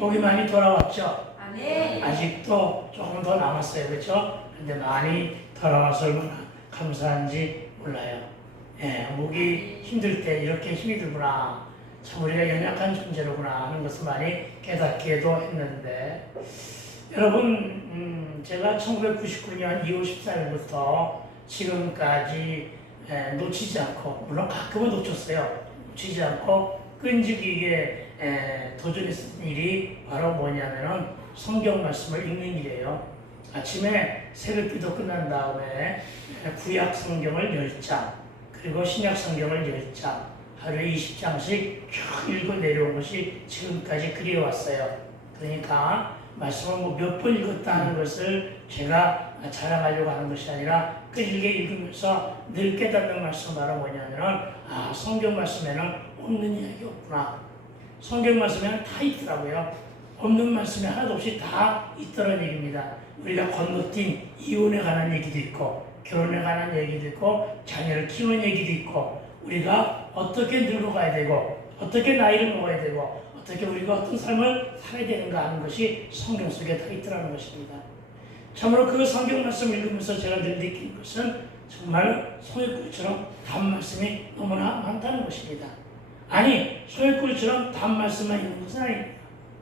복이 많이 돌아왔죠? 아멘. 아직도 조금 더 남았어요. 그렇죠? 근데 많이 돌아와서 얼마나 감사한지 몰라요. 예, 목이 힘들 때 이렇게 힘이 들구나. 참 우리가 연약한 존재로구나 하는 것을 많이 깨닫기도 했는데, 여러분, 제가 1999년 2월 14일부터 지금까지 놓치지 않고, 물론 가끔은 놓쳤어요. 놓치지 않고 끈질기게 도전했던 일이 바로 뭐냐면은 성경 말씀을 읽는 일이에요. 아침에 새벽 기도 끝난 다음에 구약 성경을 10장, 그리고 신약 성경을 10장, 하루에 20장씩 쭉 읽어 내려온 것이 지금까지 그리워왔어요. 그러니까 말씀을 뭐 몇 번 읽었다 하는 것을 제가 자랑하려고 하는 것이 아니라 끈질게 읽으면서 늘 깨닫는 말씀 바로 뭐냐면은, 성경 말씀에는 없는 이야기 없구나. 성경 말씀에는 다 있더라고요. 없는 말씀이 하나도 없이 다 있더라는 얘기입니다. 우리가 건너뛴 이혼에 관한 얘기도 있고, 결혼에 관한 얘기도 있고, 자녀를 키우는 얘기도 있고, 우리가 어떻게 늙어가야 되고, 어떻게 나이를 먹어야 되고, 어떻게 우리가 어떤 삶을 살아야 되는가 하는 것이 성경 속에 다 있더라는 것입니다. 참으로 그 성경 말씀 읽으면서 제가 늘 느끼는 것은 정말 소액꿀처럼 단 말씀이 너무나 많다는 것입니다. 아니, 소액꿀처럼 단 말씀만 있는 것은 아닙니다.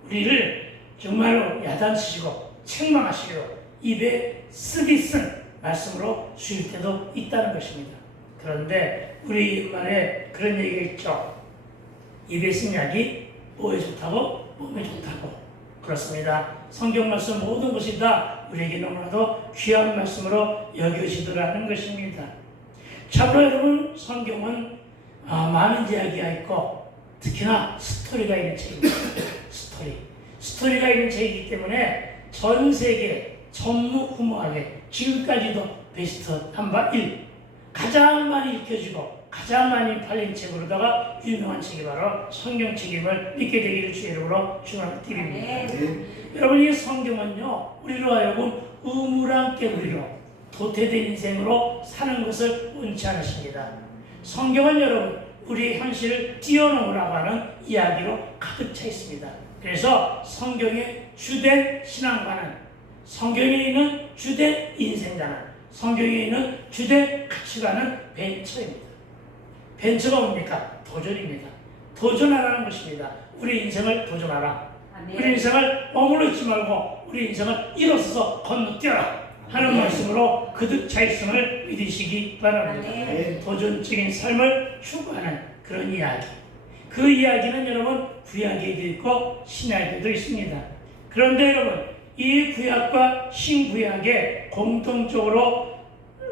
우리를 정말로 야단치시고 책망하시고 입에 쓰기 쓴 말씀으로 주실 때도 있다는 것입니다. 그런데 우리 옛말에 그런 얘기가 있죠. 입에 쓴 약이 뭐에 좋다고? 몸에 좋다고. 그렇습니다. 성경 말씀 모든 것이 다 우리에게 너무나도 귀한 말씀으로 여겨지더라는 것입니다. 참으로 여러분, 성경은 많은 이야기가 있고 특히나 스토리가 있는 책입니다. 스토리가 있는 책이기 때문에 전 세계 전무후무하게 지금까지도 베스트 넘버 1, 가장 많이 읽혀지고 가장 많이 팔린 책으로다가 유명한 책이 바로 성경책임을 믿게 되기를 주의 이름으로 축원드립니다. 여러분, 이 성경은요, 우리로 하여금 우물안 깨구리로 도태된 인생으로 사는 것을 원치 않으십니다. 성경은 여러분, 우리의 현실을 뛰어넘으라고 하는 이야기로 가득 차 있습니다. 그래서 성경의 주된 신앙관은, 성경에 있는 주된 인생관은, 성경에 있는 주된 가치관은 벤처입니다. 벤처가 뭡니까? 도전입니다. 도전하라는 것입니다. 우리 인생을 도전하라. 우리 인생을 머물러 있지 말고 우리 인생을 일어서서 건너뛰어라 하는 말씀으로 그득 차 있음을 믿으시기 바랍니다. 도전적인 삶을 추구하는 그런 이야기. 그 이야기는 여러분 구약에도 있고 신약에도 있습니다. 그런데 여러분, 이 구약과 신구약에 공통적으로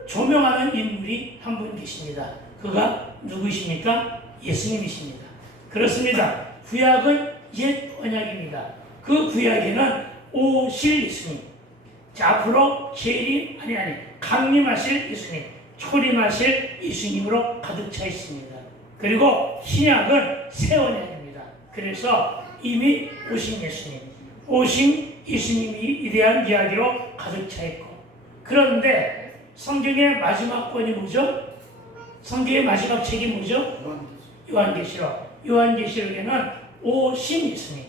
조명하는 인물이 한 분 계십니다. 그가 누구십니까? 예수님이십니다. 그렇습니다. 구약은 옛 언약입니다. 그 구약에는 오실 예수님, 자, 앞으로 강림하실 예수님, 초림하실 예수님으로 가득 차 있습니다. 그리고 신약은 새 언약입니다. 그래서 이미 오신 예수님, 오신 예수님에 대한 이야기로 가득 차 있고, 그런데 성경의 마지막 권이 뭐죠? 성경의 마지막 책이 뭐죠? 요한계시록. 요한계시록에는 오신 예수님,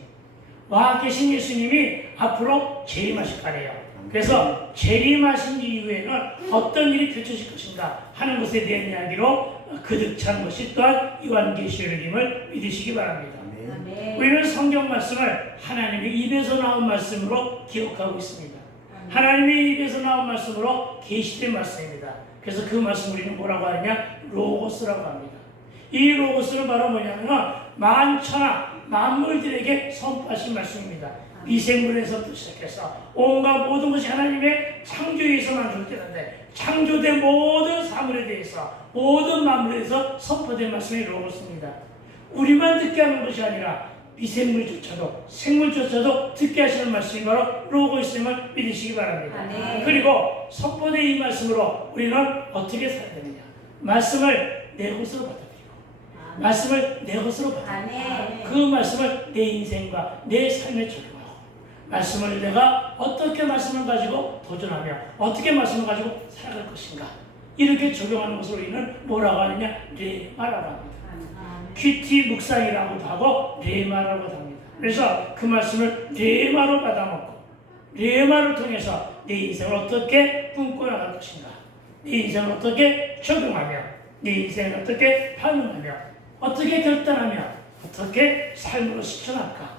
와 계신 예수님이 앞으로 재림하실 거예요. 그래서 재림하신 이후에는 어떤 일이 펼쳐질 것인가 하는 것에 대한 이야기로 그득 찬 것이 또한 요한계시록임을 믿으시기 바랍니다. 우리는 성경 말씀을 하나님의 입에서 나온 말씀으로 기억하고 있습니다. 하나님의 입에서 나온 말씀으로 계시된 말씀입니다. 그래서 그 말씀 우리는 뭐라고 하느냐? 로고스라고 합니다. 이 로고스는 바로 뭐냐면 만천하 만물들에게 선포하신 말씀입니다. 미생물에서부터 시작해서 온갖 모든 것이 하나님의 창조에 의해서 만들어졌는데 창조된 모든 사물에 대해서 모든 만물에 대해서 선포된 말씀이 로고스입니다. 우리만 듣게 하는 것이 아니라 미생물조차도 생물조차도 듣게 하시는 말씀이 바로 로고스임을 믿으시기 바랍니다. 그리고 선포된 이 말씀으로 우리는 어떻게 살아야 되느냐? 말씀을 내 것으로 받아들이고 말씀을 내 것으로 받아들이고 그 말씀을 내 인생과 내 삶에 적용하고 말씀을 내가 어떻게 말씀을 가지고 도전하며 어떻게 말씀을 가지고 살아갈 것인가 이렇게 적용하는 것을 우리는 뭐라고 하느냐? 레마라고 합니다. 큐티 묵상이라고도 하고 레마라고도 합니다. 그래서 그 말씀을 레마로 받아먹고 레마를 통해서 내 인생을 어떻게 꿈꿔나갈 것인가, 내 인생을 어떻게 적용하며, 내 인생을 어떻게 반응하며, 어떻게 결단하며, 어떻게 삶으로 실천할까,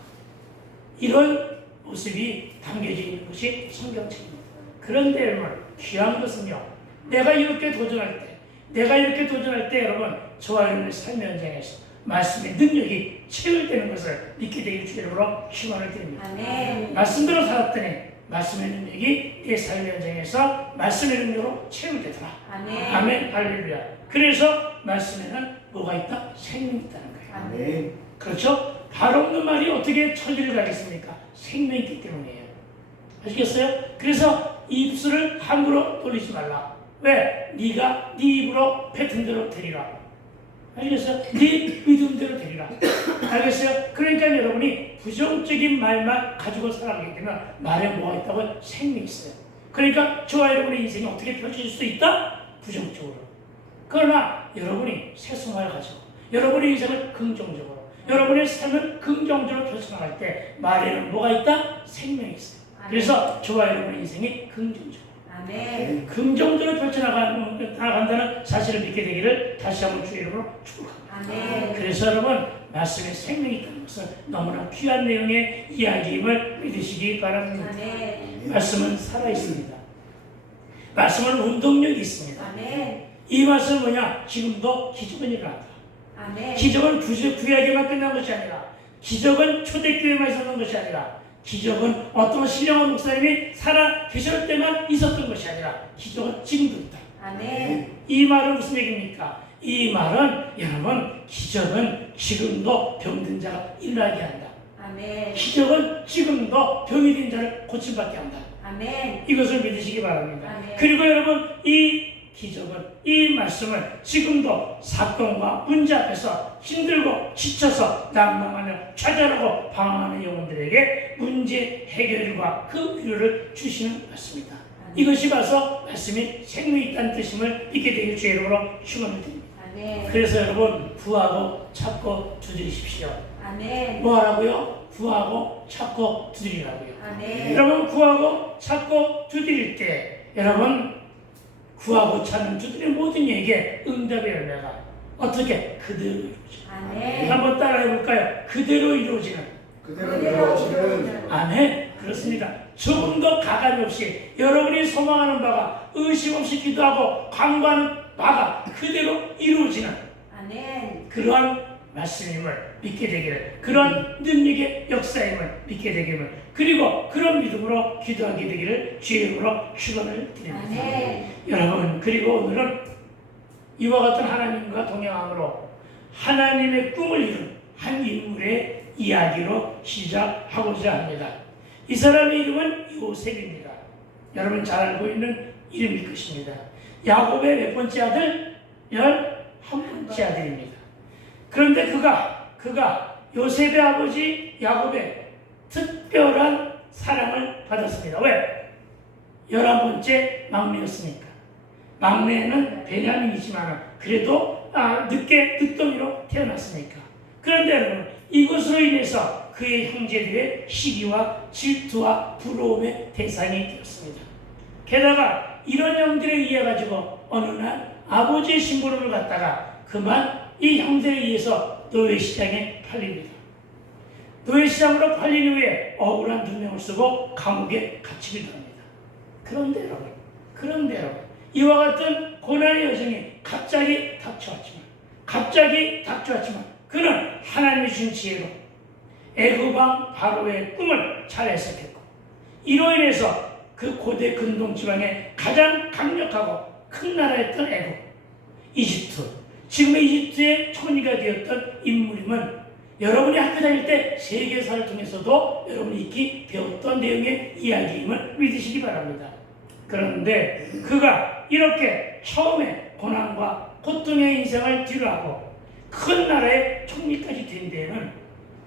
이런 모습이 담겨져 있는 것이 성경책입니다. 그런데 여러분, 귀한 것은요, 내가 이렇게 도전할 때 여러분, 저와 여러분의 삶의 현장에서 말씀의 능력이 체결되는 것을 믿게 되길 주 이름으로 축원을 드립니다. 아멘. 말씀대로 살았더니 말씀의 능력이 내 삶의 현장에서 말씀의 능력으로 체결되더라. 아멘. 아멘. 할렐루야. 그래서 말씀에는 뭐가 있다? 생명이 있다는 거예요. 아멘. 그렇죠? 발 없는 말이 어떻게 천리를 가겠습니까? 생명이 있기 때문이에요. 아시겠어요? 그래서 입술을 함부로 돌리지 말라. 왜? 네가 네 입으로 뱉은 대로 되리라. 알겠어요? 네 믿음대로 되리라. 알겠어요? 그러니까 여러분이 부정적인 말만 가지고 살아가게 되면 말에 뭐가 있다고? 생명이 있어요. 그러니까 저와 여러분의 인생이 어떻게 펼쳐질 수 있다? 부정적으로. 그러나 여러분이 세속말 가지고 여러분의 인생을 긍정적으로, 여러분의 삶을 긍정적으로 펼쳐나갈 때 말에는 뭐가 있다? 생명이 있어요. 그래서 저와 여러분의 인생이 긍정적으로, 아멘. 긍정적으로 펼쳐나간다는 사실을 믿게 되기를 다시 한번 주의 이름으로 축복합니다. 아멘. 그래서 여러분, 말씀에 생명이 있다는 것은 너무나 귀한 내용의 이야기임을 믿으시기 바랍니다. 아멘. 말씀은 살아있습니다. 말씀은 운동력이 있습니다. 아멘. 이 말씀은 뭐냐? 지금도 기적은 일어난다. 아멘. 기적은 구약에만 끝난 것이 아니라, 기적은 초대교회만 있었던 것이 아니라, 기적은 어떤 신령한 목사님이 살아 계실 때만 있었던 것이 아니라, 기적은 지금도 있다. 아멘. 이 말은 무슨 얘기입니까? 이 말은 여러분, 기적은 지금도 병든 자가 일어나게 한다. 아멘. 기적은 지금도 병이 든 자를 고침받게 한다. 아멘. 이것을 믿으시기 바랍니다. 아멘. 그리고 여러분, 이 기적은, 이 말씀은 지금도 사건과 문제 앞에서 힘들고 지쳐서 난망하며 좌절하고 방황하는 영혼들에게 문제 해결과 그 위로를 주시는 말씀입니다. 이것이 봐서 말씀이 생명이 있다는 뜻임을 믿게 되길 주의 이름으로 축원을 드립니다. 아멘. 그래서 여러분, 구하고 찾고 두드리십시오. 아멘. 뭐 하라고요? 구하고 찾고 두드리라고요. 아멘. 여러분, 구하고 찾고 두드릴 때 여러분, 구하고 찾는 두드리는 모든 얘기에 응답의 열매가 어떻게? 그대로 이루어지는. 아멘. 한번 따라해 볼까요? 그대로 이루어지는. 그대로 이루어지는. 아멘. 그렇습니다. 조금 더 가감이 없이 여러분이 소망하는 바가 의심 없이 기도하고 간구하는 바가 그대로 이루어지는 아멘. 그러한 말씀임을 믿게 되기를, 그런 능력의 역사임을 믿게 되기를, 그리고 그런 믿음으로 기도하게 되기를 주의 이름으로 축원을 드립니다. 아멘. 여러분, 그리고 오늘은 이와 같은 하나님과 동행함으로 하나님의 꿈을 이룬 한 인물의 이야기로 시작하고자 합니다. 이 사람의 이름은 요셉입니다. 여러분 잘 알고 있는 이름일 것입니다. 야곱의 몇 번째 아들? 11번째 아들입니다. 그런데 그가 요셉의 아버지 야곱의 특별한 사랑을 받았습니다. 왜? 11번째 막내였으니까. 막내는 베냐민이지만 그래도 늦둥이로 태어났으니까. 그런데 여러분, 이것으로 인해서 그의 형제들의 시기와 질투와 부러움의 대상이 되었습니다. 게다가 이런 형들에 의해 가지고 어느 날 아버지의 심부름을 갖다가 그만 이 형들에 의해서 노예시장에 팔립니다. 노예시장으로 팔린 후에 억울한 누명을 쓰고 감옥에 갇히기도 합니다. 그런데 여러분, 이와 같은 고난의 여정이 갑자기 닥쳐왔지만 그는 하나님의 주신 지혜로 애굽왕 바로의 꿈을 잘 해석했고, 이로 인해서 그 고대 근동 지방의 가장 강력하고 큰 나라였던 애굽, 이집트, 지금의 이집트의 총리가 되었던 인물임은 여러분이 학교 다닐 때 세계사를 통해서도 여러분이 익히 배웠던 내용의 이야기임을 믿으시기 바랍니다. 그런데 그가 이렇게 처음에 고난과 고통의 인생을 뒤로하고 큰 나라의 총리까지 된 데에는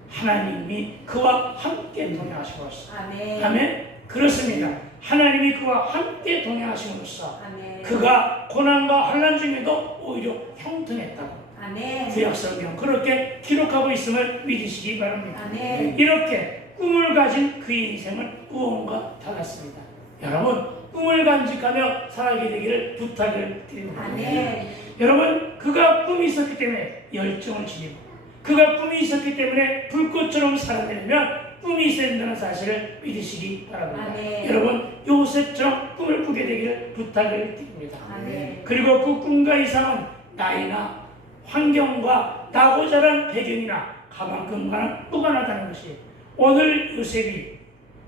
하나님이 그와 함께 동행하심으로써, 아멘. 아멘. 그렇습니다. 하나님이 그와 함께 동행하심으로써 아멘. 그가 고난과 환난 중에도 오히려 형통했다고, 아멘. 구약성경 그렇게 기록하고 있음을 믿으시기 바랍니다. 아멘. 이렇게 꿈을 가진 그의 인생은 구원과 달랐습니다. 여러분 꿈을 간직하며 살아가게 되기를 부탁을 드립니다. 아멘. 여러분 그가 꿈이 있었기 때문에 열정을 지니고 그가 꿈이 있었기 때문에 불꽃처럼 살아내려면 꿈이 있어야 된다는 사실을 믿으시기 바랍니다. 아멘. 여러분 요셉처럼 꿈을 꾸게 되기를 부탁을 드립니다. 아멘. 그리고 그 꿈과 이상은 나이나 환경과 나고 자란 배경이나 가만큼과는 무관하다는 것이 오늘 요셉이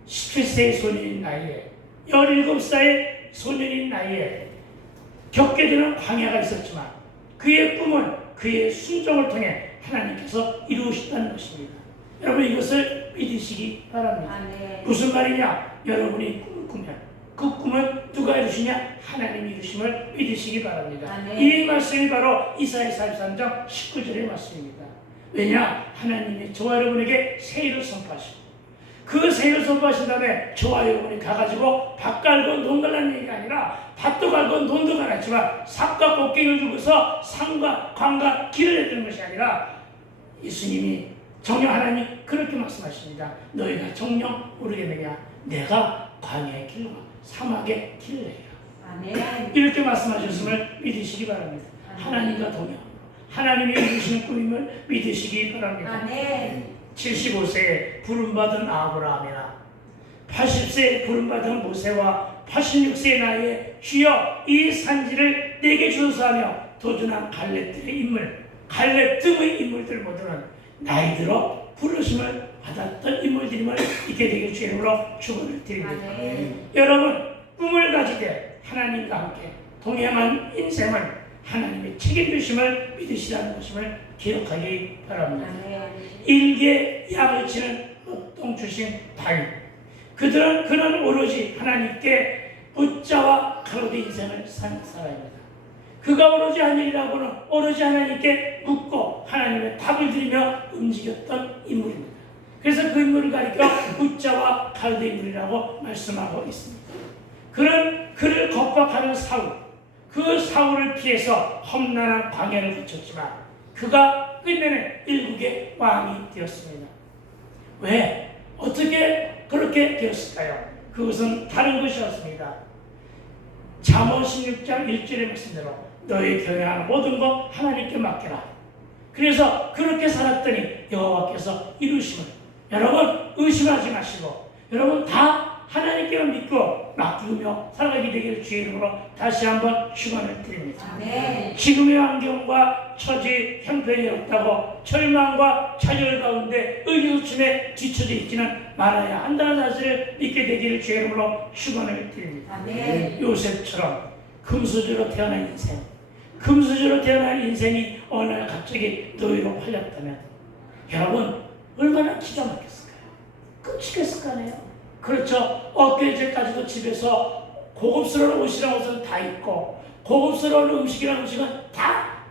17세의 소년인 나이에 17살의 소년인 나이에 겪게 되는 광야가 있었지만 그의 꿈은 그의 순종을 통해 하나님께서 이루셨다는 것입니다. 여러분 이것을 믿으시기 바랍니다. 아멘. 무슨 말이냐? 여러분이 꿈을 꾸면 그 꿈은 누가 이루시냐? 하나님이 이루심을 믿으시기 바랍니다. 아멘. 이 말씀이 바로 이사야 43장 19절의 말씀입니다. 왜냐? 하나님이 저와 여러분에게 새해를 선포하시고 그 새해를 선포하신 다음에 저와 여러분이 가가지고 밭 갈고 논 갈라는 얘기가 아니라 밭도 갈고 논도 갈았지만 삽과 곡괭이를 들고서 산과 강과 길을 내주는 것이 아니라 예수님이 정녕 하나님 그렇게 말씀하십니다. 너희가 정녕 모르겠느냐? 내가 광야의 길과 사막의 길을 내리라. 아멘. 이렇게 말씀하셨음을 믿으시기 바랍니다. 하나님과 동행함으로 하나님이 이루시는 꿈임을 믿으시기 바랍니다. 아멘. 75세에 부름받은 아브라함이나 80세에 부름받은 모세와 86세의 나이에 주여 이 산지를 내게 주소서 하며 도전한 갈렙들의 인물, 갈렙 등의 인물들 모두는 나이 들어 부르심을 받았던 인물들임을 믿게 되길 주의 이름으로 축원을 드립니다. 아멘. 여러분 꿈을 가지되 하나님과 함께 동행한 인생을 하나님의 책임주심을 믿으시라는 것임을 기억하기 바랍니다. 아멘. 일개 약을 치는 목동 주신 다윗 그는 오로지 하나님께 붙자와 가로되 인생을 산 사람입니다. 그가 오로지 한 일이라고는 오로지 하나님께 묻고 하나님의 답을 드리며 움직였던 인물입니다. 그래서 그 인물을 가리켜 붙자와 가로되 인물이라고 말씀하고 있습니다. 그는 그를 겁박하는 사울, 그 사울을 피해서 험난한 광야를 거쳤지만 그가 끝내는 일국의 왕이 되었습니다. 왜? 어떻게 그렇게 되었을까요? 그것은 다른 것이었습니다. 잠언 16장 1절의 말씀대로 너희 경영하는 모든 것 하나님께 맡겨라. 그래서 그렇게 살았더니 여호와께서 이루심을 여러분 의심하지 마시고 여러분 다 하나님께만 믿고 맡기며 살아가게 되기를 주의 이름으로 다시 한번 축원을 드립니다. 아멘. 지금의 환경과 처지 형편이 없다고 절망과 좌절 가운데 의기소침에 뒤처져 있지는 말아야 한다는 사실을 믿게 되기를 주의 이름으로 축원을 드립니다. 아멘. 요셉처럼 금수저로 태어난 인생, 금수저로 태어난 인생이 어느 날 갑자기 노예로 팔렸다면 여러분 얼마나 기가 막혔을까요? 끔찍했을 거 아니에요? 그렇죠. 엊그제까지도 집에서 고급스러운 옷이랑 옷은 다 입고 고급스러운 음식이랑 음식은 다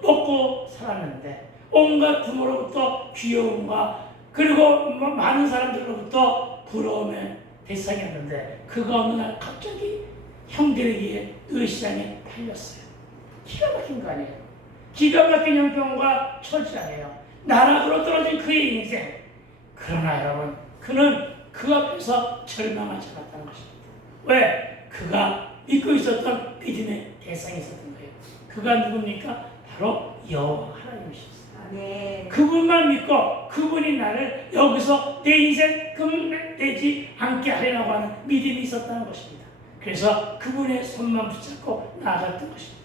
먹고 살았는데 온갖 부모로부터 귀여움과 그리고 많은 사람들로부터 부러움의 대상이었는데 그가 어느 날 갑자기 형들에 의해 의시장에 팔렸어요. 기가 막힌 거 아니에요? 기가 막힌 형편과 처지 아니에요? 나락으로 떨어진 그의 인생. 그러나 여러분 그는 그 앞에서 절망하지 않았다는 것입니다. 왜? 그가 믿고 있었던 믿음의 대상이 있었던 거예요. 그가 누굽니까? 바로 여호와 하나님이셨어요. 아멘. 그분만 믿고 그분이 나를 여기서 내 인생 끝내지 않게 하려고 하는 믿음이 있었다는 것입니다. 그래서 그분의 손만 붙잡고 나아갔던 것입니다.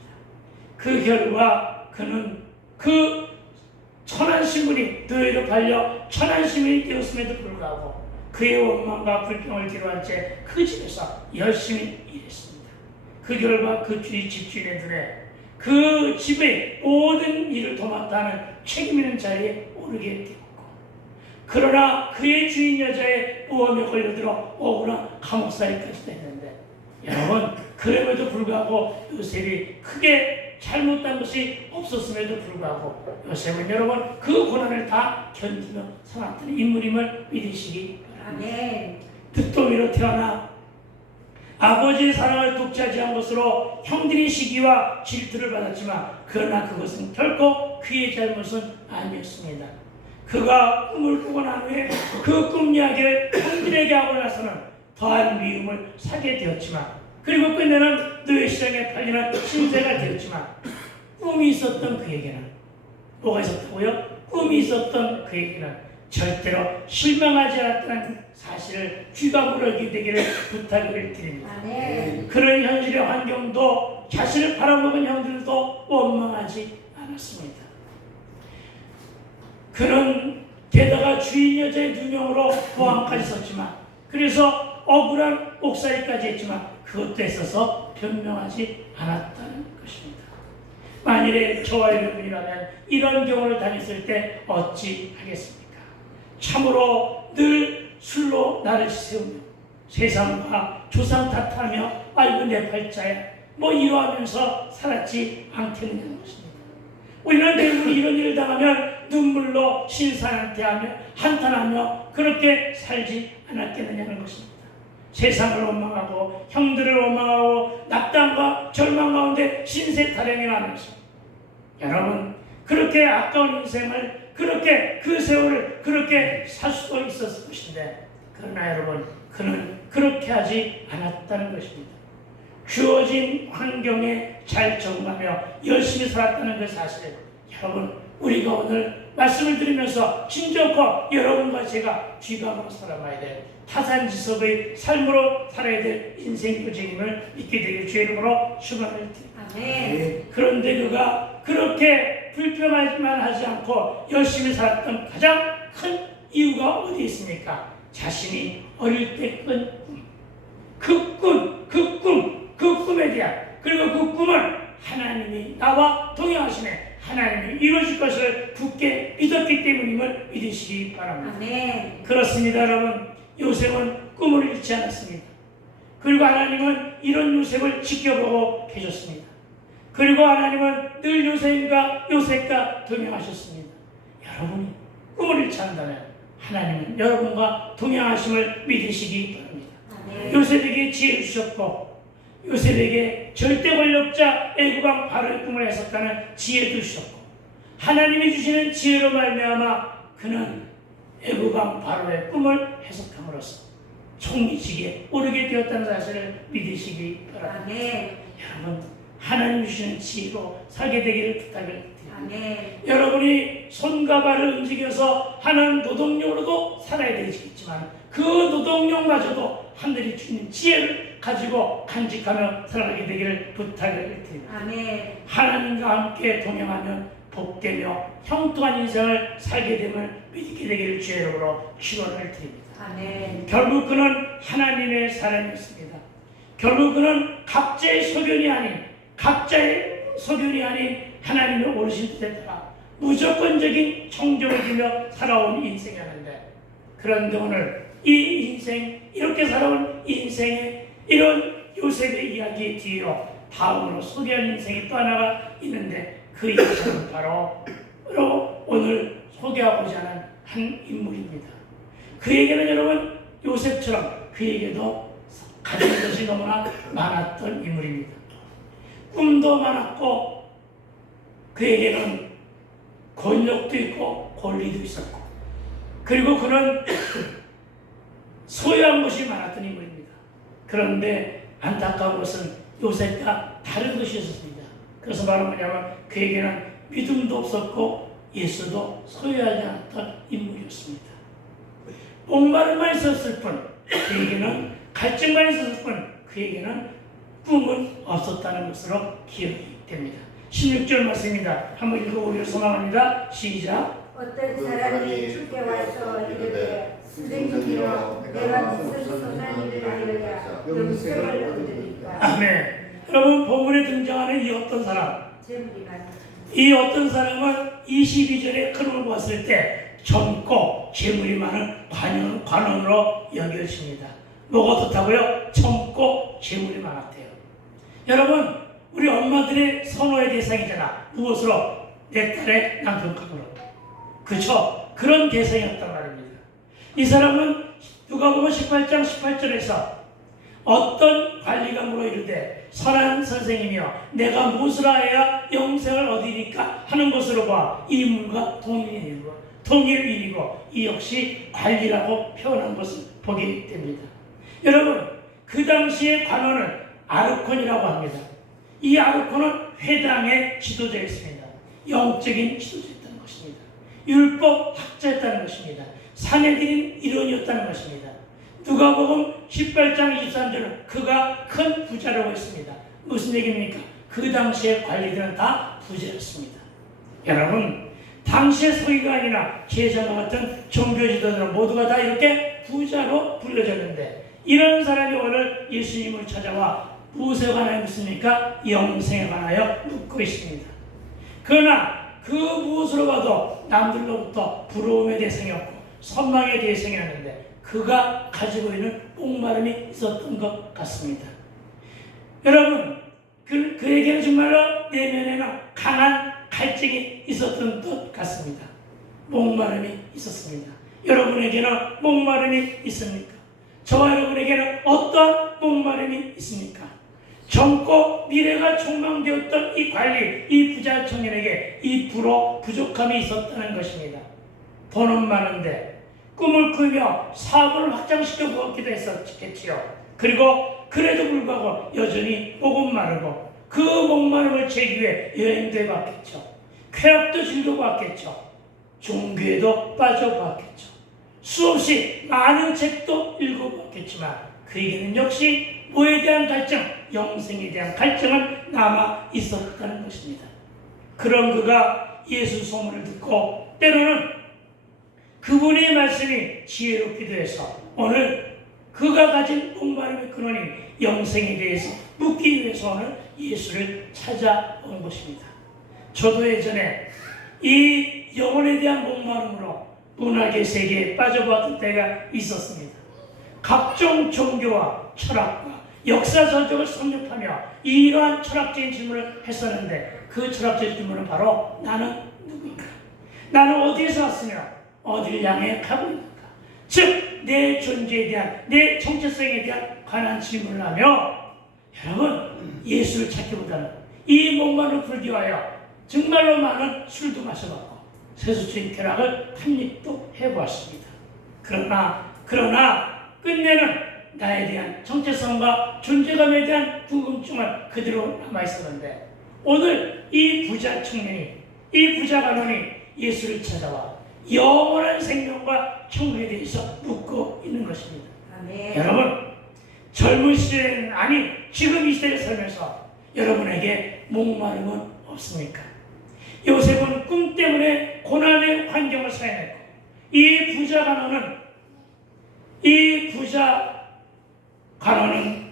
그 결과 그는 그 천한 신분이 노예로 팔려 천한 신분이 되었음에도 불구하고 그의 원망과 불평을 뒤로한 채 그 집에서 열심히 일했습니다. 그 결과 그 집주인의 눈에 그 집의 모든 일을 도맡아하는 책임 있는 자리에 오르게 되었고 그러나 그의 주인 여자의 모험에 걸려들어 억울한 감옥살이까지도 했는데 여러분 그럼에도 불구하고 요셉이 크게 잘못한 것이 없었음에도 불구하고 요셉은 여러분 그 고난을 다 견디며 살았던 인물임을 믿으시기 바랍니다. 아멘. 듣도미로 태어나 아버지의 사랑을 독차지한 것으로 형들의 시기와 질투를 받았지만 그러나 그것은 결코 그의 잘못은 아니었습니다. 그가 꿈을 꾸고 난 후에 그 꿈 이야기를 형들에게 하고 나서는 더한 미움을 사게 되었지만, 그리고 끝내는 노예시장에 팔리는 신세가 되었지만, 꿈이 있었던 그에게는 뭐가 있었다고요? 꿈이 있었던 그에게는 절대로 실망하지 않았다는 사실을 귀가 물어게 되기를 부탁을 드립니다. 아멘. 그런 현실의 환경도 자신을 팔아먹은 형들도 원망하지 않았습니다. 그는 게다가 주인 여자의 누명으로 보안까지 썼지만, 그래서 억울한 옥살이까지 했지만 그것도 애써서 변명하지 않았다는 것입니다. 만일에 저와 여러분이라면 이런 경우를 당했을 때 어찌 하겠습니까? 참으로 늘 술로 나를 세우며 세상과 조상 탓하며 아이고 내 팔자야 뭐 이러하면서 살았지 않겠느냐는 것입니다. 우리는 대부분 이런 일을 당하면 눈물로 신사한테 하며 한탄하며 그렇게 살지 않았겠느냐는 것입니다. 세상을 원망하고 형들을 원망하고 낙담과 절망 가운데 신세 타령이 나면서 여러분 그렇게 아까운 인생을 그렇게 그 세월을 그렇게 살 수도 있었을 것인데, 그러나 여러분 그는 그렇게 하지 않았다는 것입니다. 주어진 환경에 잘 적응하며 열심히 살았다는 그 사실, 여러분 우리가 오늘 말씀을 들으면서 진정코 여러분과 제가 귀감으로 살아가야 될 타산지석의 삶으로 살아야 될 인생 교정임을 믿게 되길 주의 이름으로 축원을 드립니다. 아멘. 그런데 그가 그렇게 불평하지만 하지 않고 열심히 살았던 가장 큰 이유가 어디 있습니까? 자신이 어릴 때 꾼 그 꿈에 대한, 그리고 그 꿈을 하나님이 나와 동행하시네 하나님이 이루어질 것을 굳게 믿었기 때문임을 믿으시기 바랍니다. 아멘. 그렇습니다. 여러분, 요셉은 꿈을 잃지 않았습니다. 그리고 하나님은 이런 요셉을 지켜보고 계셨습니다. 그리고 하나님은 늘 요셉과 동행하셨습니다. 여러분이 꿈을 잃지 않는다면 하나님은 여러분과 동행하심을 믿으시기 바랍니다. 아멘. 요셉에게 지혜를 주셨고, 요셉에게 절대 권력자 애굽왕 바로의 꿈을 해석하는 지혜도 주셨고, 하나님이 주시는 지혜로 말미암아 그는 애굽왕 바로의 꿈을 해석함으로써 총리직에 오르게 되었다는 사실을 믿으시기 바랍니다. 아멘. 여러분, 하나님 주시는 지혜로 살게 되기를 부탁을 드립니다. 아멘. 여러분이 손과 발을 움직여서 하는 노동력으로도 살아야 되겠지만 그 노동력마저도 하늘이 주는 지혜를 가지고 간직하며 살아가게 되기를 부탁을 드립니다. 아멘. 하나님과 함께 동행하면 복되며 형통한 인생을 살게 됨을 믿게 되기를 주의 이름으로 축원을 드립니다. 아멘. 결국 그는 하나님의 사람이었습니다. 결국 그는 각자의 소견이 아닌 하나님의 오르신 뜻에 따라 무조건적인 청정을 주며 살아온 인생이었는데, 그런데 오늘 이 인생, 이렇게 살아온 인생의 이런 요셉의 이야기 뒤로 다음으로 소개할 인생이 또 하나가 있는데, 그 인생은 바로 오늘 소개하고자 하는 한 인물입니다. 그에게는 여러분 요셉처럼 그에게도 가진 것이 너무나 많았던 인물입니다. 꿈도 많았고 그에게는 권력도 있고 권리도 있었고, 그리고 그는 소유한 것이 많았던 인물입니다. 그런데 안타까운 것은 요셉과 다른 것이 있었습니다. 그래서 바로 뭐냐면 그에게는 믿음도 없었고 예수도 소유하지 않았던 인물이었습니다. 목마름만 있었을 뿐, 그에게는 갈증만 있었을 뿐, 그에게는 꿈은 없었다는 것으로 기억이 됩니다. 16절 말씀입니다. 한번 읽어보기를 소망합니다. 시작. 어떤 사람이 주께 와서 이르되 선생님이여 내가 무슨 선한 일을 하여야 영생을 얻으리까. 아멘. 여러분, 본문에 등장하는 이 어떤 사람, 재물이 많으니 이 어떤 사람은 22절의 그림을 보았을 때 젊고 재물이 많은 관원으로 여겨집니다. 뭐가 어떻다고요? 젊고 재물이 많았대요. 여러분, 우리 엄마들의 선호의 대상이잖아. 무엇으로? 내 딸의 남편감으로. 그렇죠? 그런 대상이었단 말입니다. 이 사람은 누가복음 18장 18절에서 어떤 관리감으로 이르되 선한 선생이며 내가 무엇을 하여야 영생을 얻으리까 하는 것으로 봐 이 인물과 동일인이고 이 역시 관리라고 표현한 것을 보게 됩니다. 여러분, 그 당시의 관원은 아르콘이라고 합니다. 이 아르콘은 회당의 지도자였습니다. 영적인 지도자였다는 것입니다. 율법 학자였다는 것입니다. 사내들인 일원이었다는 것입니다. 누가복음 18장 23절은 그가 큰 부자라고 했습니다. 무슨 얘기입니까? 그 당시의 관리들은 다 부자였습니다. 여러분, 당시의 서기관이나 제사장 같은 종교 지도자들은 모두가 다 이렇게 부자로 불려졌는데 이런 사람이 오늘 예수님을 찾아와 무엇에 관하여 묻습니까? 영생에 관하여 묻고 있습니다. 그러나 그 무엇으로 봐도 남들로부터 부러움의 대상이었고 선망의 대상이었는데 그가 가지고 있는 목마름이 있었던 것 같습니다. 여러분, 그에게는 정말로 내면에는 강한 갈증이 있었던 것 같습니다. 목마름이 있었습니다. 여러분에게는 목마름이 있습니까? 저와 여러분에게는 어떤 목마름이 있습니까? 젊고 미래가 촉망되었던 이 관리, 이 부자 청년에게 이 부족함이 있었다는 것입니다. 돈은 많은데 꿈을 꾸며 사업을 확장시켜 보았기도 했었겠지요. 그리고 그래도 불구하고 여전히 목은 마르고 그 목마름을 채우기 위해 여행도 해봤겠죠. 쾌락도 즐겨봤겠죠. 종교에도 빠져봤겠죠. 수없이 많은 책도 읽어봤겠지만 그에게는 역시 뭐에 대한 갈증, 영생에 대한 갈증은 남아 있었다는 것입니다. 그런 그가 예수 소문을 듣고 때로는 그분의 말씀이 지혜롭기도 해서 오늘 그가 가진 목마름의 근원인 영생에 대해서 묻기 위해서 오늘 예수를 찾아온 것입니다. 저도 예전에 이 영혼에 대한 목마름으로 문학의 세계에 빠져보았던 때가 있었습니다. 각종 종교와 철학과 역사 전적을 섭렵하며 이러한 철학적인 질문을 했었는데 그 철학적인 질문은 바로 나는 누구인가? 나는 어디에서 왔으며 어디를 향해 가고 있는가? 즉 내 존재에 대한 내 정체성에 대한 관한 질문을 하며 여러분 예수를 찾기보다는 이 목마름을 풀기 위하여 정말로 많은 술도 마셔봤고 세속적인 쾌락을 한 입도 해보았습니다. 그러나 끝내는 나에 대한 정체성과 존재감에 대한 궁금증은 그대로 남아있었는데 오늘 이 부자 청년이 이 부자 관원이 예수를 찾아와 영원한 생명과 천국에 대해서 묻고 있는 것입니다. 아멘. 여러분 젊은 시대는 아니 지금 이 시대를 살면서 여러분에게 목마름은 없습니까? 요셉은 꿈 때문에 고난의 환경을 사용했고 이 부자 관원은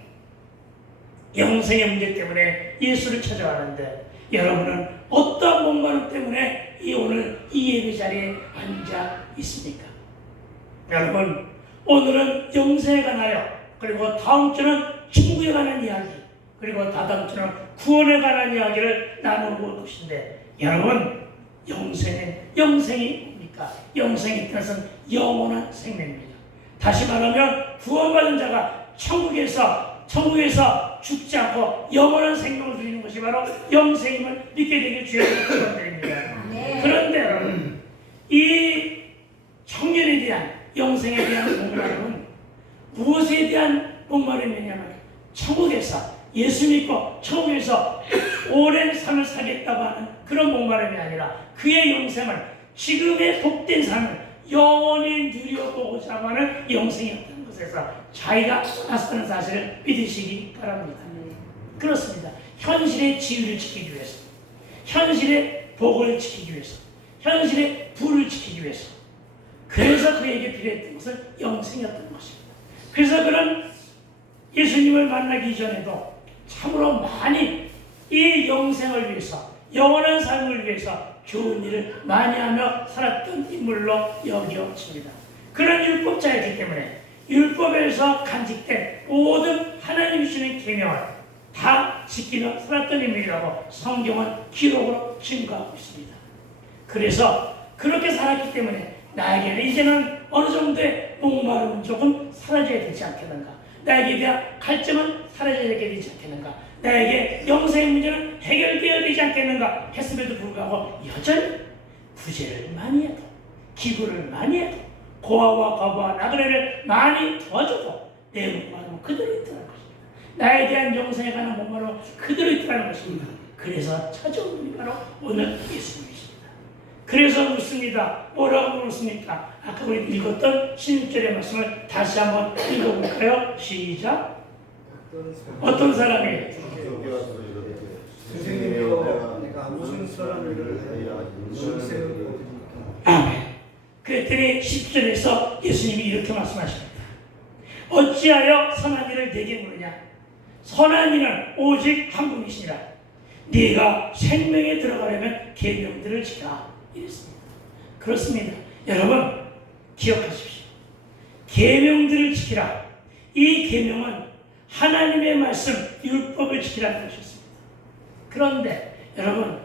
영생의 문제 때문에 예수를 찾아왔는데 여러분은 어떤 목마름 때문에 오늘 이 예배 자리에 앉아 있습니까? 여러분 오늘은 영생에 관하여 그리고 다음 주는 천국에 관한 이야기 그리고 다다음 주는 구원에 관한 이야기를 나눠볼 것인데 여러분 영생이 뭡니까? 영생의 뜻은 영원한 생명입니다. 다시 말하면 구원받은 자가 천국에서 죽지 않고 영원한 생명을 누리는 것이 바로 영생임을 믿게 되길 주의 축원드립니다. 그런데 여러분 이 청년에 대한 영생에 대한 목마름은 무엇에 대한 목마름이냐면 천국에서 예수 믿고 천국에서 오랜 삶을 살겠다고 하는 그런 목마름이 아니라 그의 영생을 지금의 복된 삶을 영원히 누려보고자 하는 영생이었다는 것에서 자기가 나섰다는 사실을 믿으시기 바랍니다. 그렇습니다. 현실의 지위를 지키기 위해서 현실의 복을 지키기 위해서 현실의 부를 지키기 위해서 그래서 그에게 필요했던 것은 영생이었던 것입니다. 그래서 그는 예수님을 만나기 이전에도 참으로 많이 이 영생을 위해서 영원한 삶을 위해서 좋은 일을 많이 하며 살았던 인물로 여겨집니다. 그런 율법자이기 때문에 율법에서 간직된 모든 하나님이 주시는 계명을 다 지키며 살았던 인물이라고 성경은 기록으로 증거하고 있습니다. 그래서 그렇게 살았기 때문에 나에게는 이제는 어느 정도의 목마름은 조금 사라져야 되지 않겠는가. 나에게 대한 갈증은 사라져야 되지 않겠는가? 나에게 영생의 문제는 해결되어야 되지 않겠는가? 했음에도 불구하고 여전히 구제를 많이 해도, 기부를 많이 해도, 고아와 과부와 나그네를 많이 도와줘도 내 목마름은 그대로 있더라는 것입니다. 나에 대한 영생에 관한 목마름은 그대로 있더라는 것입니다. 그래서 찾아온 분이 바로 오늘 예수님이십니다. 그래서 묻습니다. 뭐라고 묻습니까? 아까 우리 읽었던 16절의 말씀을 다시 한번 읽어볼까요? 시작. 어떤 사람이 선생님이여 내가 무슨 선한 일을 해야 영생을 얻으리까? 아멘. 그랬더니 10절에서 예수님이 이렇게 말씀하십니다. 어찌하여 선한 일을 내게 물으냐? 선한 일은 오직 한 분이시니라. 네가 생명에 들어가려면 계명들을 지켜라. 이랬습니다. 그렇습니다. 여러분 기억하십시오. 계명들을 지키라. 이 계명은 하나님의 말씀, 율법을 지키라는 것이었습니다. 그런데 여러분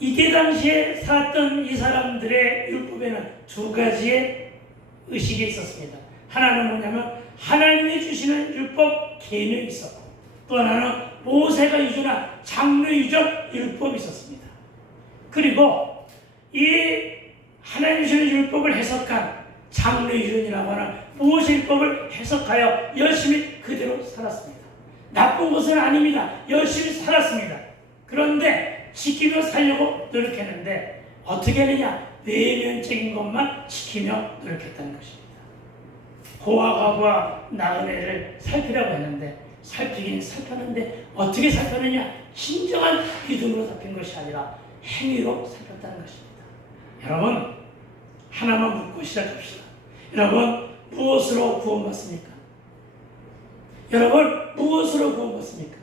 이때 당시에 살았던 이 사람들의 율법에는 두 가지의 의식이 있었습니다. 하나는 뭐냐면 하나님이 주시는 율법 계명이 있었고, 또 하나는 모세가 유전한 장로 유전 율법이 있었습니다. 그리고 이 하나님 주시는 율법을 해석한 장로 유전이라고 하는 모세 율법을 해석하여 열심히 그대로 살았습니다. 나쁜 것은 아닙니다. 열심히 살았습니다. 그런데 지키며 살려고 노력했는데 어떻게 하느냐? 외면적인 것만 지키며 노력했다는 것입니다. 고아가와 나그네를 살피라고 했는데 살피긴 살폈는데 어떻게 살폈느냐? 진정한 믿음으로 살핀 것이 아니라 행위로 살폈다는 것입니다. 여러분 하나만 묻고 시작합시다. 여러분 무엇으로 구원받습니까? 여러분 무엇으로 구원받습니까?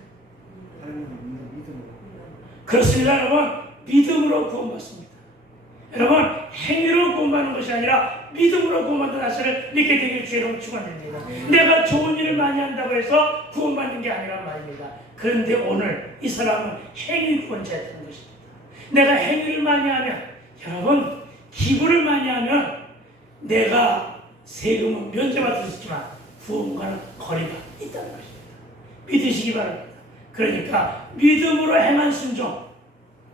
그렇습니다. 여러분 믿음으로 구원받습니다. 여러분 행위로 구원받는 것이 아니라 믿음으로 구원받는 사실을 믿게 되길 주의로 축원드립니다. 내가 좋은 일을 많이 한다고 해서 구원받는 게 아니란 말입니다. 그런데 오늘 이 사람은 행위 구원자였다는 것입니다. 내가 행위를 많이 하면, 여러분 기부를 많이 하면 내가 세금은 면제받을 수 있지만 구원과는 거리가 있다는 것입니다. 믿으시기 바랍니다. 그러니까 믿음으로 행한 순종,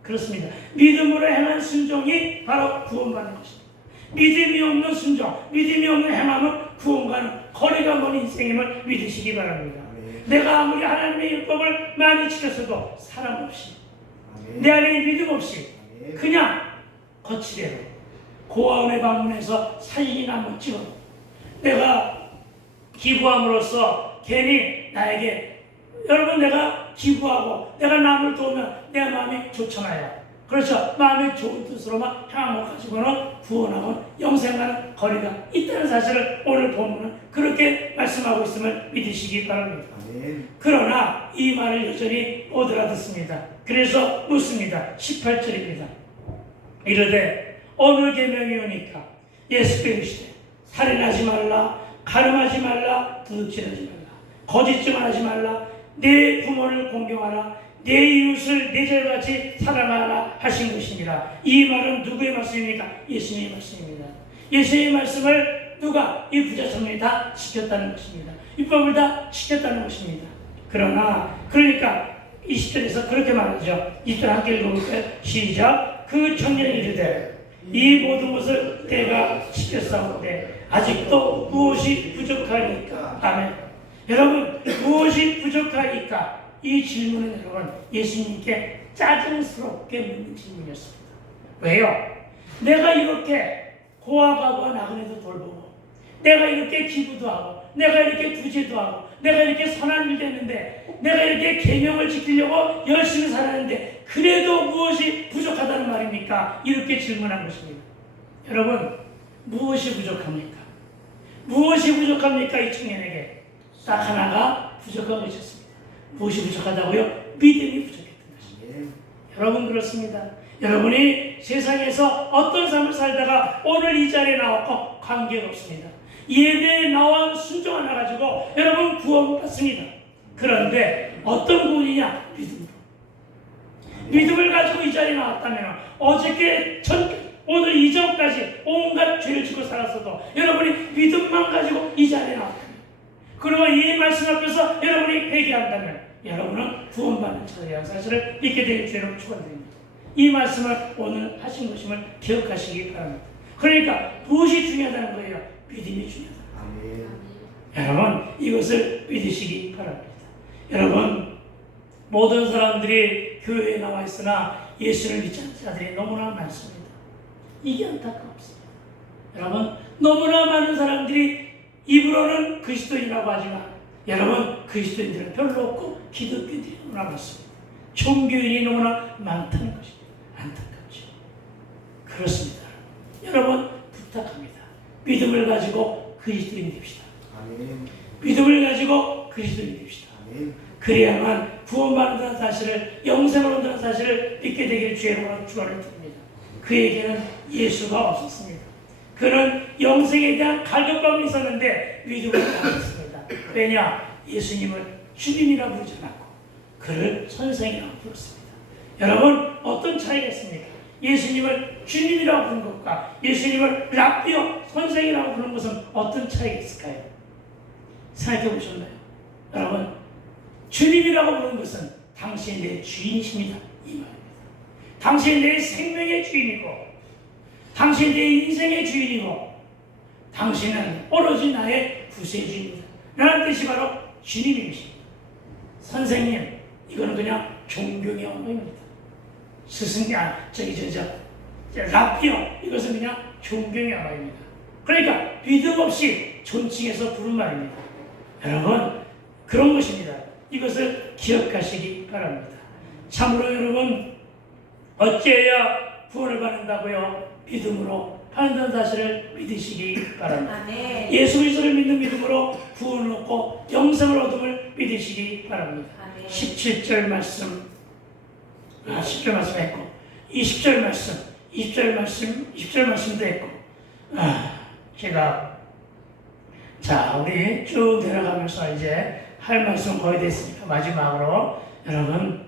그렇습니다. 믿음으로 행한 순종이 바로 구원받는 것입니다. 믿음이 없는 순종, 믿음이 없는 행함은 구원과는 거리가 먼 인생임을 믿으시기 바랍니다. 내가 아무리 하나님의 율법을 많이 지켰어도 사람 없이, 내 안에 믿음 없이 그냥 거칠대로 고아원에 방문해서 사진이나 한번 찍어 내가 기부함으로써 괜히 나에게, 여러분 내가 기부하고 내가 남을 도우면 내 마음이 좋잖아요. 그렇죠. 마음이 좋은 뜻으로만 향한 것 가지고는 구원하고 영생과는 거리가 있다는 사실을 오늘 본문은 그렇게 말씀하고 있음을 믿으시기 바랍니다. 그러나 이 말을 여전히 못 알아듣습니다. 그래서 묻습니다. 18절입니다. 이르되 어느 계명이 오니까? 예수께서 이르시되 살인하지 말라, 가늠하지 말라, 도둑질하지 말라, 거짓 증언하지 말라, 내 부모를 공경하라, 내 이웃을 내 자녀같이 사랑하라 하신 것입니다. 이 말은 누구의 말씀입니까? 예수님의 말씀입니다. 예수님의 말씀을 누가? 이 부자 청년이 다 지켰다는 것입니다. 율법을 다 지켰다는 것입니다. 그러니까 20절에서 그렇게 말하죠. 20절 함께 읽어볼까요? 시작. 그 청년이 이르되 이 모든 것을 내가 지켰사오되 아직도 무엇이 부족하니까? 아멘. 여러분 무엇이 부족하니까? 이 질문은 여러분 예수님께 짜증스럽게 묻는 질문이었습니다. 왜요? 내가 이렇게 고아가고 나그네도 돌보고, 내가 이렇게 기부도 하고, 내가 이렇게 구제도 하고, 내가 이렇게 선한 일도 했는데, 내가 이렇게 계명을 지키려고 열심히 살았는데 그래도 무엇이 부족하다는 말입니까? 이렇게 질문한 것입니다. 여러분 무엇이 부족합니까? 무엇이 부족합니까? 이 청년에게 딱 하나가 부족한 것이었습니다. 무엇이 부족하다고요? 믿음이 부족했던 것입니다. 여러분 그렇습니다. 여러분이 세상에서 어떤 삶을 살다가 오늘 이 자리에 나왔고 관계가 없습니다. 예배에 나와 순종 하나 가지고 여러분 구원받습니다. 그런데 어떤 구원이냐? 믿음으로. 믿음을 가지고 이 자리에 나왔다면 어저께 오늘 이전까지 온갖 죄를 짓고 살았어도 여러분이 믿음만 가지고 이 자리에 나왔다면, 그리고 이 말씀 앞에서 여러분이 회개한다면 여러분은 구원받는 자들이라는 사실을 믿게 되길 주로 축원드립니다. 이 말씀을 오늘 하신 것임을 기억하시기 바랍니다. 그러니까 무엇이 중요하다는 거예요? 믿음이 중요하다. 아멘. 여러분 이것을 믿으시기 바랍니다. 여러분 모든 사람들이 교회에 나와 있으나 예수를 믿지 않는 자들이 너무나 많습니다. 이게 안타깝습니다. 여러분 너무나 많은 사람들이 입으로는 그리스도인이라고 하지만 여러분 그리스도인들은 별로 없고 기독교인들이 너무나 많습니다. 종교인이 너무나 많다는 것입니다. 안타깝죠. 그렇습니다. 여러분 부탁합니다. 믿음을 가지고 그리스도인이 됩시다. 아멘. 믿음을 가지고 그리스도인이 됩시다. 아멘. 그래야만 구원받는다는 사실을, 영생을 얻는다는 사실을 믿게 되길 주의 이름으로 축원을 드립니다. 그에게는 예수가 없었습니다. 그는 영생에 대한 갈급감이 있었는데 믿음을 가졌습니다. 왜냐? 예수님을 주님이라 부르지 않았고 그를 선생이라고 불렀습니다. 여러분 어떤 차이가 있습니까? 예수님을 주님이라고 부르는 것과 예수님을 랍비요 선생이라고 부르는 것은 어떤 차이가 있을까요? 생각해 보셨나요? 여러분 주님이라고 부르는 것은 당신이 내 주인이십니다. 이 말입니다. 당신이 내 생명의 주인이고 당신이 내 인생의 주인이고 당신은 오로지 나의 구세주입니다. 라는 뜻이 바로 주님이십니다. 선생님 이거는 그냥 존경의 언어입니다. 스승님 랍비요 이것은 그냥 존경의 언어입니다. 그러니까 믿음 없이 존칭해서 부른 말입니다. 여러분 그런 것입니다. 이것을 기억하시기 바랍니다. 참으로 여러분 어찌해야 구원을 받는다고요? 믿음으로 받는다는 사실을 믿으시기 바랍니다. 아멘. 예수 그리스도를 믿는 믿음으로 구원을 얻고 영생을 얻음을 믿으시기 바랍니다. 아멘. 17절 말씀 10절 말씀 했고 20절 말씀 20절 말씀도 했고 제가 자 우리 쭉 내려가면서 이제 할 말씀 거의 됐으니까 마지막으로 여러분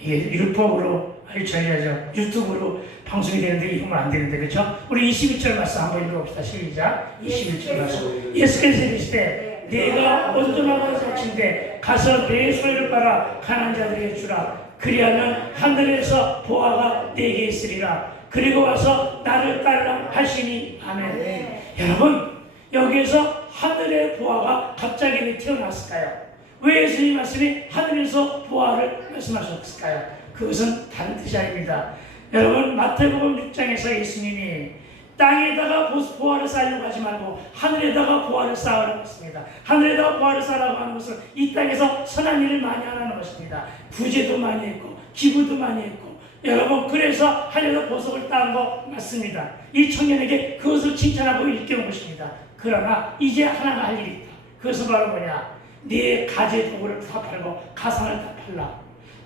이게 율법으로 처리하죠. 유튜브로 방송이 되는데 이러면 안 되는데 그렇죠? 우리 22절 말씀 한번 읽어봅시다. 시작. 21절 말씀. 예수께서 이르시되 내가 온전하고 자친데 가서 내 소유를 팔아 가난한 자들에게 주라. 그리하면 하늘에서 보화가 내게 있으리라. 그리고 와서 나를 따르라 하시니 아멘. 네. 여러분 여기에서 하늘의 보화가 갑자기 왜 튀어나왔을까요? 왜 예수님 말씀이 하늘에서 보화를 말씀하셨을까요? 그것은 다른 뜻이 아닙니다. 여러분 마태복음 6장에서 예수님이 땅에다가 보화를 쌓으려고 하지 말고 하늘에다가 보화를 쌓으라고 했습니다. 하늘에다가 보화를 쌓으라고 하는 것은 이 땅에서 선한 일을 많이 하라는 것입니다. 부제도 많이 했고 기부도 많이 했고 여러분 그래서 하늘에서 보석을 따은 거 맞습니다. 이 청년에게 그것을 칭찬하고 일깨운 것입니다. 그러나 이제 하나가 할 일이 있다. 그것은 바로 뭐냐? 네 가재 도구를 다 팔고 가산을 다 팔라.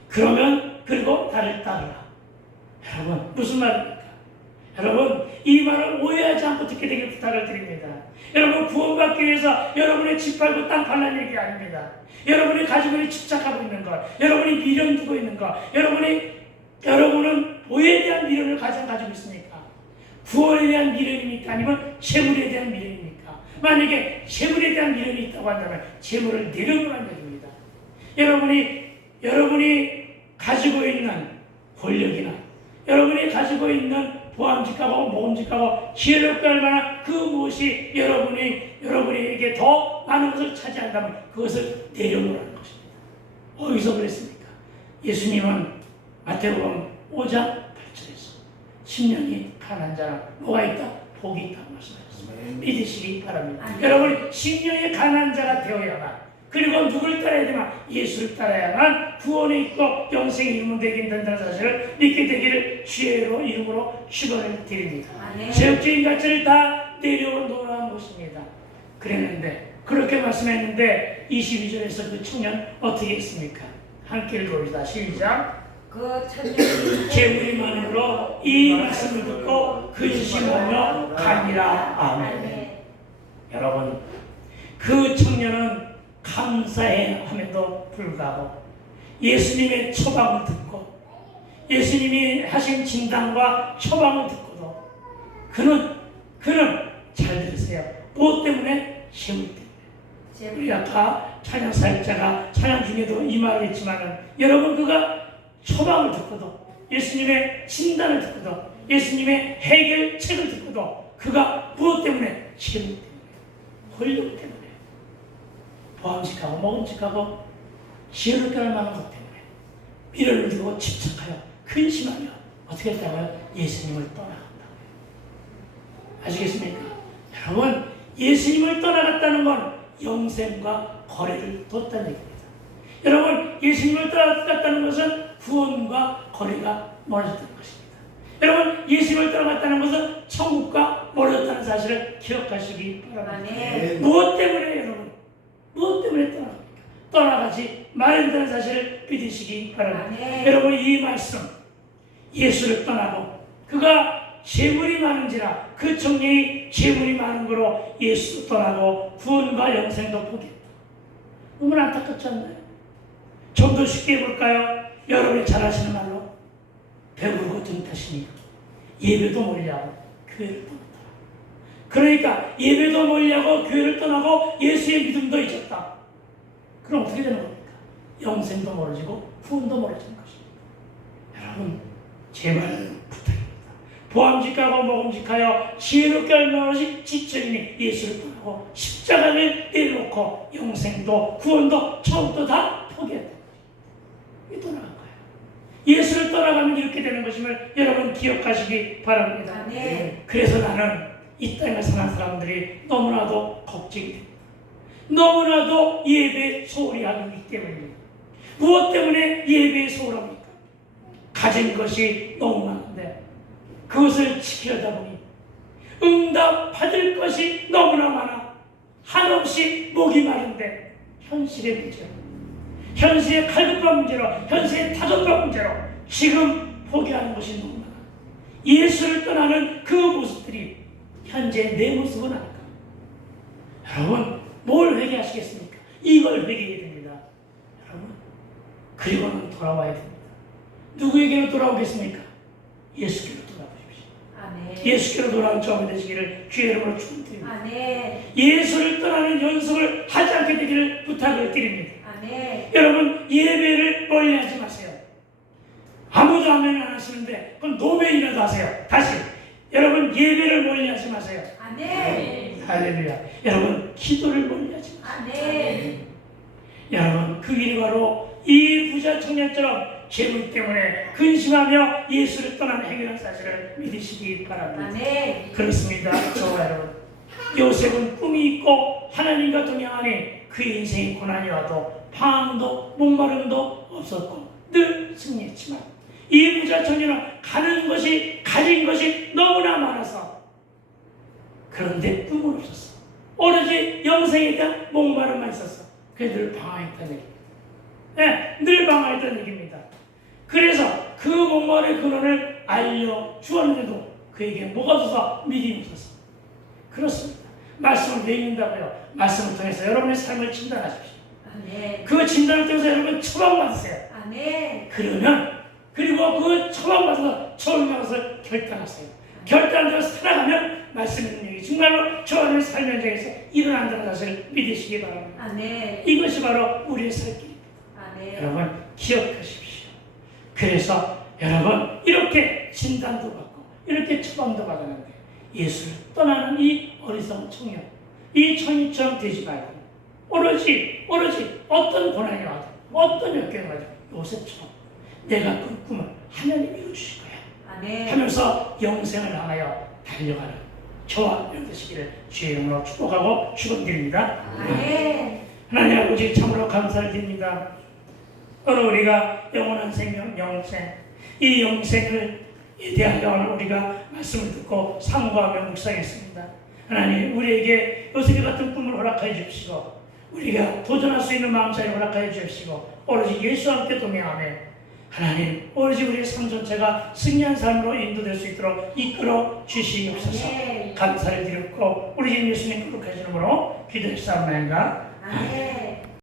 그러면 그리고 나를 따르라. 여러분 무슨 말입니까? 여러분 이 말을 오해하지 않고 듣게 되길 부탁을 드립니다. 여러분 구원받기 위해서 여러분의 집 팔고 땅 팔라는 얘기 아닙니다. 여러분이 가지고 있는 집착하고 있는 것, 여러분이 미련 두고 있는 것, 여러분은 뭐에 대한 미련을 가지고 있습니까? 구원에 대한 미련입니까? 아니면 재물에 대한 미련입니까? 만약에 재물에 대한 미련이 있다고 한다면 재물을 내려놓으라는 얘기입니다. 여러분이 가지고 있는 권력이나 여러분이 가지고 있는 보암직하고 모험직하고 지혜롭게 할 만한 그 무엇이 여러분에게 더 많은 것을 차지한다면 그것을 내려놓으라는 것입니다. 어디서 그랬습니까? 예수님은 마태복음 5장 8절에서 심령이 가난한 자는 뭐가 있다? 복이 있다고 말씀하셨습니다. 믿으시기 바랍니다. 여러분이 심령이 가난한 자가 되어야만 그리고 누구를 따라야 되나? 예수를 따라야만 구원에 있고 영생에 이루면 되게 된다는 사실을 믿게 되기를 주의 이름으로 축원을 드립니다. 제육주인 가치를 다 내려놓으라는 것입니다. 그랬는데 그렇게 말씀했는데 22절에서 그 청년 어떻게 했습니까? 함께 읽어봅시다. 시작. 그 천년이 재물이 많음으로 이 말씀을 듣고 근심이 오며 가니라. 아멘. 여러분 그 청년은 감사해 함에도 불구하고 예수님의 처방을 듣고 예수님이 하신 진단과 처방을 듣고도 그는 그는 잘 들으세요. 무엇 때문에? 재물 때문에. 우리 아까 찬양 사역자가 찬양 중에도 이 말을 했지만은 여러분 그가 처방을 듣고도 예수님의 진단을 듣고도 예수님의 해결책을 듣고도 그가 무엇 때문에? 재물 때문에, 권력 때문에, 보암직하고 먹음직하고 지혜를 깨달을 만한 것 때문에 미련을 두고 집착하여 근심하며 어떻게 했다고요? 예수님을 떠나갔다고요. 아시겠습니까? 여러분 예수님을 떠나갔다는 건 영생과 거래를 뒀다는 얘기입니다. 여러분 예수님을 떠나갔다는 것은 구원과 거래가 멀어졌다는 것입니다. 여러분 예수님을 떠나갔다는 것은 천국과 멀어졌다는 사실을 기억하시기 바랍니다. 무엇 때문에 여러분? 무엇 때문에 떠나갑니까? 떠나가지 말한다는 사실을 믿으시기 바랍니다. 여러분 이 말씀 예수를 떠나고 그가 재물이 많은지라 그 청년이 재물이 많은 거로 예수 떠나고 구원과 영생도 포기했다. 너무나 안타깝지 않나요? 좀 더 쉽게 해볼까요? 여러분이 잘 아시는 말로 배부르고 등타시니 예배도 멀리하고 교회를 떠났다. 그러니까 예배도 멀리하고 교회를 떠나고 예수의 믿음도 잊었다. 그럼 어떻게 되는 겁니까? 영생도 멀어지고 구원도 멀어지는 것입니다. 여러분 제발 부탁입니다. 보암직하고 먹음직하여 지혜롭게 얼마나 지적이니 예수를 떠나고 십자가를 내려놓고 영생도 구원도 처음부터 다 포기했다. 왜 떠나간 거예요? 예수를 떠나가면 이렇게 되는 것임을 여러분 기억하시기 바랍니다. 그래서 나는 이 땅에 사는 사람들이 너무나도 걱정이 됩니다. 너무나도 예배에 소홀히 하기 때문입니다. 무엇 때문에 예배에 소홀합니까? 가진 것이 너무 많은데 그것을 지키려다 보니 응답 받을 것이 너무나 많아 한없이 목이 마른데 현실의 문제로, 현실의 칼급한 문제로, 현실의 다급한 문제로 지금 포기하는 것이 너무 많아. 예수를 떠나는 그 모습들이 현재 내 모습은 아닐까? 여러분 뭘 회개하시겠습니까? 이걸 회개해야 됩니다. 여러분 그리고는 돌아와야 됩니다. 누구에게로 돌아오겠습니까? 예수께로 돌아오십시오. 예수께로 돌아온 저가 되시기를 주의 이름으로 축원드립니다. 예수를 떠나는 연습을 하지 않게 되기를 부탁을 드립니다. 여러분 예배를 멀리하지 마세요. 아무도 아멘 안 하시는데 그럼 노벤이라도 하세요. 다시 여러분 예배를 멀리하지 마세요. 할렐루야. 여러분 기도를 멀리하지 마세요. 여러분 그 길이 바로 이 부자 청년처럼 재물 때문에 근심하며 예수를 떠나는 행위라는 사실을 믿으시기 바랍니다. 그렇습니다. 저와 여러분 요셉은 꿈이 있고 하나님과 동행하니 그의 인생에 고난이 와도 방황도 목마름도 없었고 늘 승리했지만 이 부자 청년은 가는 것이 가진 것이 너무나 많아서 그런데 꿈은 없었어. 오로지 영생에 대한 목마름만 있었어. 그게 늘 방황했다는 얘기입니다. 늘 방황했다는 얘기입니다. 그래서 그 목마름의 근원을 알려주었는데도 그에게 뭐가 없어서 믿음이 없었어. 그렇습니다. 말씀을 왜 읽는다고요? 말씀을 통해서 여러분의 삶을 진단하십시오. 그 진단을 통해서 여러분 처방받으세요. 그러면 그리고 그 처방받아서 처음인 것을 결단하세요. 결단대로 살아가면 말씀의 능력이 정말로 저의 삶 현장에서 일어난다는 것을 믿으시기 바랍니다. 이것이 바로 우리의 살 길입니다. 여러분 기억하십시오. 그래서 여러분 이렇게 진단도 받고 이렇게 처방도 받았는데 예수를 떠나는 이 어리석은 청년, 이 청년처럼 되지 말고 오로지 어떤 고난이 와도 어떤 역경이 와도 요셉처럼 내가 그 꿈을 하나님이 이루주실 거야 하면서 영생을 향하여 달려가는 저와 여러분 되시기를 주의 이름으로 축복하고 축원드립니다. 하나님 아버지 참으로 감사를 드립니다. 오늘 우리가 영원한 생명, 영생, 이 영생을 대하여 우리가 말씀을 듣고 상고하며 묵상했습니다. 하나님 우리에게 요셉이 같은 꿈을 허락하여 주시고 우리가 도전할 수 있는 마음사를 허락하여 주시고 오로지 예수와 함께 동행하며 하나님 오로지 우리의 삶 전체가 승리한 삶으로 인도될 수 있도록 이끌어 주시옵소서. 감사를 드렸고 우리 주 예수님 거룩하신 이름으로 기도했사옵나이다.